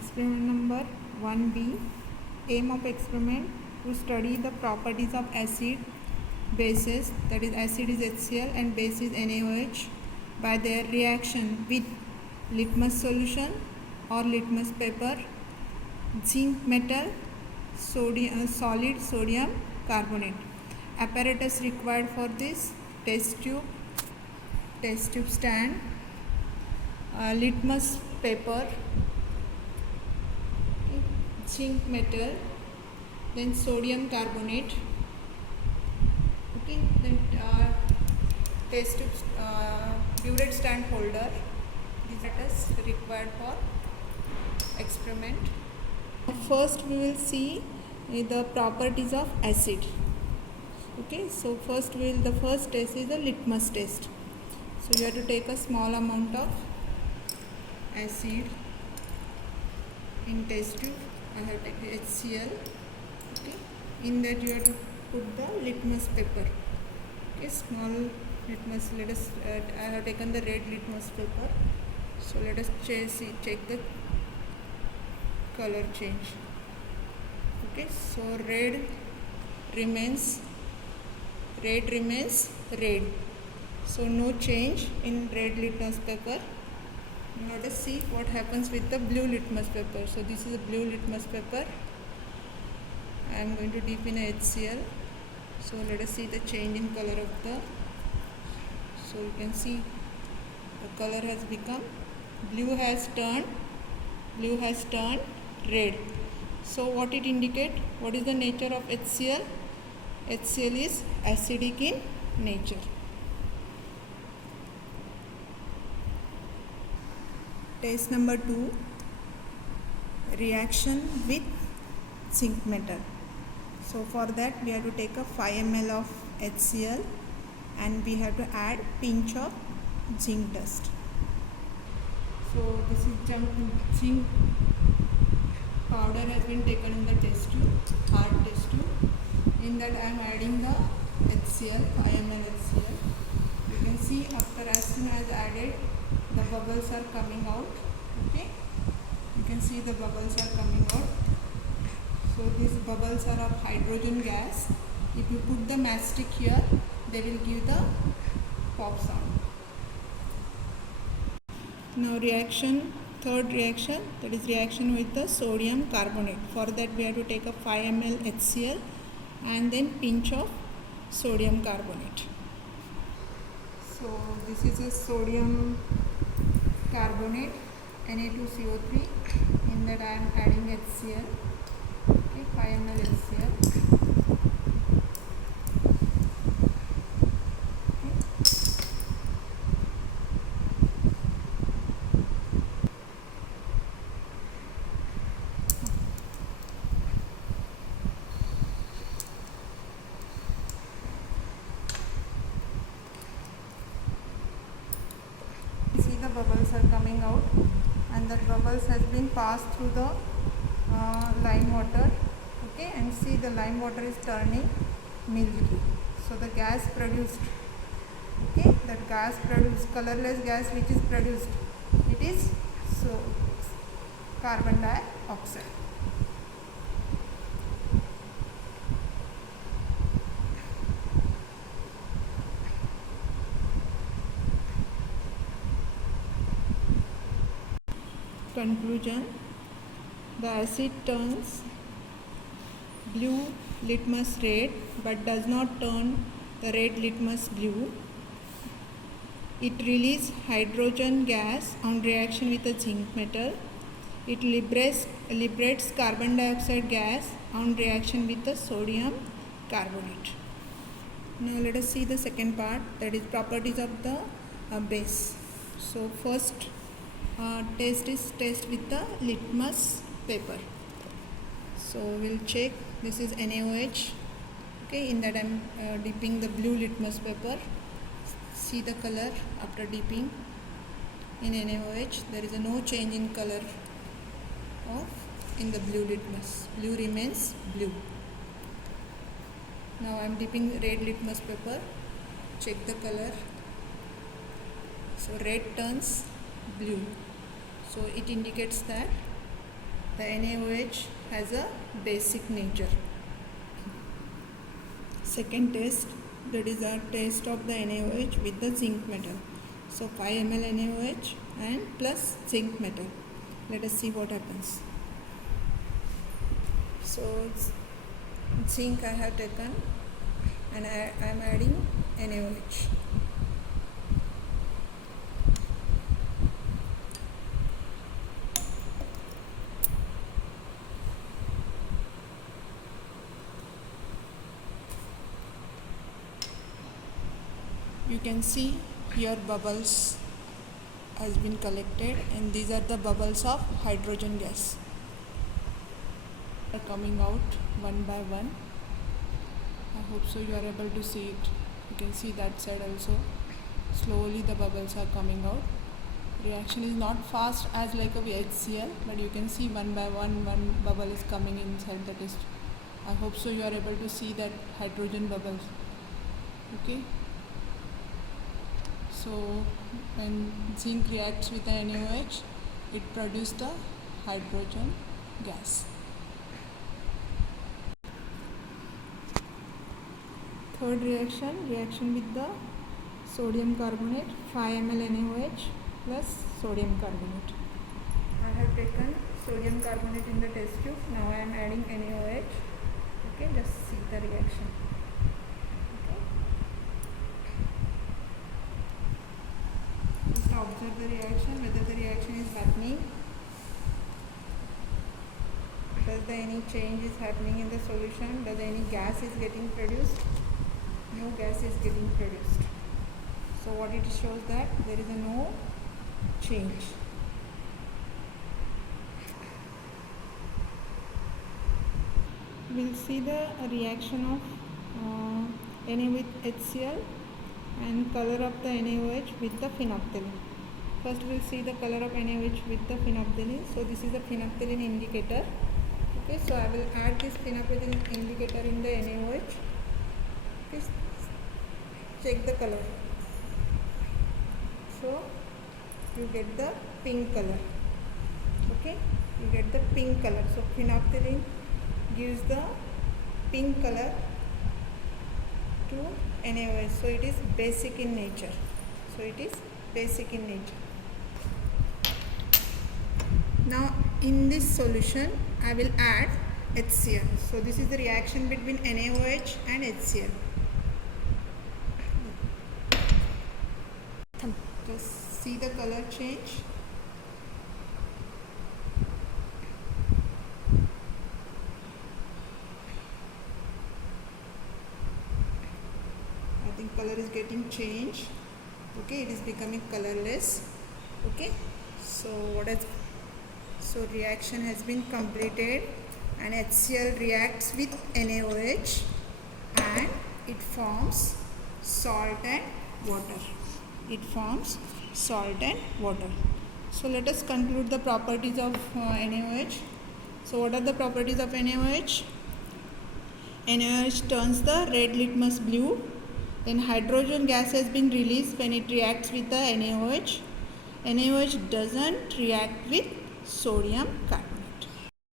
Experiment number 1B. Aim of experiment to study the properties of acid bases, that is acid is HCl and base is NaOH, by their reaction with litmus solution or litmus paper, zinc metal, solid sodium carbonate. Apparatus required for this: test tube stand, litmus paper, zinc metal, then sodium carbonate, okay, then test tube burette stand holder. These are required for experiment. First we will see the properties of acid. Okay, so the first test is the litmus test. So you have to take a small amount of acid in test tube. I have taken HCl. Okay, in that you have to put the litmus paper. Okay, small litmus. I have taken the red litmus paper. So let us check the color change. Okay, so red remains red. So no change in red litmus paper. Now let us see what happens with the blue litmus paper. So this is a blue litmus paper. I am going to dip in a HCl. So let us see the change in color of the. So you can see the color has become blue has turned red. So what it indicate? What is the nature of HCl? HCl is acidic in nature. Test number 2, reaction with zinc metal. So for that we have to take a 5 ml of HCl and we have to add pinch of zinc dust. So this is zinc powder has been taken in the test tube, hard test tube. In that I am adding the HCl, 5 ml HCl. You can see after as soon as added, the bubbles are coming out. Okay, you can see the bubbles are coming out. So these bubbles are of hydrogen gas. If you put the matchstick here, they will give the pop sound. Now third reaction, that is reaction with the sodium carbonate. For that we have to take a 5 ml HCl and then pinch of sodium carbonate. So this is a sodium carbonate, Na2CO3. In that I am adding HCl. Okay, 5 ml HCl. See the bubbles are coming out, and that bubbles has been passed through the lime water. Okay, and see the lime water is turning milky. So the gas produced, okay, that gas produced, colorless gas which is produced, it is so carbon dioxide. Conclusion: the acid turns blue litmus red but does not turn the red litmus blue. It releases hydrogen gas on reaction with the zinc metal. It liberates carbon dioxide gas on reaction with the sodium carbonate. Now let us see the second part, that is properties of the base. So first test with the litmus paper. So we'll check. This is NaOH. Okay, in that I'm dipping the blue litmus paper. See the color after dipping in NaOH. There is no change in color in the blue litmus. Blue remains blue. Now I'm dipping red litmus paper. Check the color. So red turns blue. So it indicates that the NaOH has a basic nature. Second test, that is a test of the NaOH with the zinc metal. So 5 ml NaOH and plus zinc metal. Let us see what happens. So zinc I have taken and I am adding NaOH. You can see here bubbles has been collected, and these are the bubbles of hydrogen gas are coming out one by one. I hope so you are able to see it. You can see that side also. Slowly the bubbles are coming out. Reaction is not fast as like a HCl, but you can see one by one bubble is coming inside the test. I hope so you are able to see that hydrogen bubbles. Okay. So when zinc reacts with the NaOH, it produces the hydrogen gas. Third reaction with the sodium carbonate, 5 ml NaOH plus sodium carbonate. I have taken sodium carbonate in the test tube. Now I am adding NaOH. Okay, just see the reaction. Observe the reaction, whether the reaction is happening, does any change is happening in the solution, does any gas is getting produced? No gas is getting produced. So what it shows that there is no change. We'll see the reaction of Na with HCl and color of the NaOH with the phenolphthalein. First we'll see the color of NaOH with the phenolphthalein. So this is the phenolphthalein indicator. Okay, so I will add this phenolphthalein indicator in the NaOH. Please check the color. So you get the pink color. Okay, you get the pink color. So phenolphthalein gives the pink color to NaOH. So it is basic in nature. Now in this solution I will add HCl. So this is the reaction between NaOH and HCl. Just see the color change. I think color is getting changed. Okay, it is becoming colorless. Okay, so reaction has been completed and HCl reacts with NaOH and it forms salt and water. So let us conclude the properties of NaOH. So what are the properties of NaOH? NaOH turns the red litmus blue. Then hydrogen gas has been released when it reacts with the NaOH. NaOH doesn't react with sodium carbonate.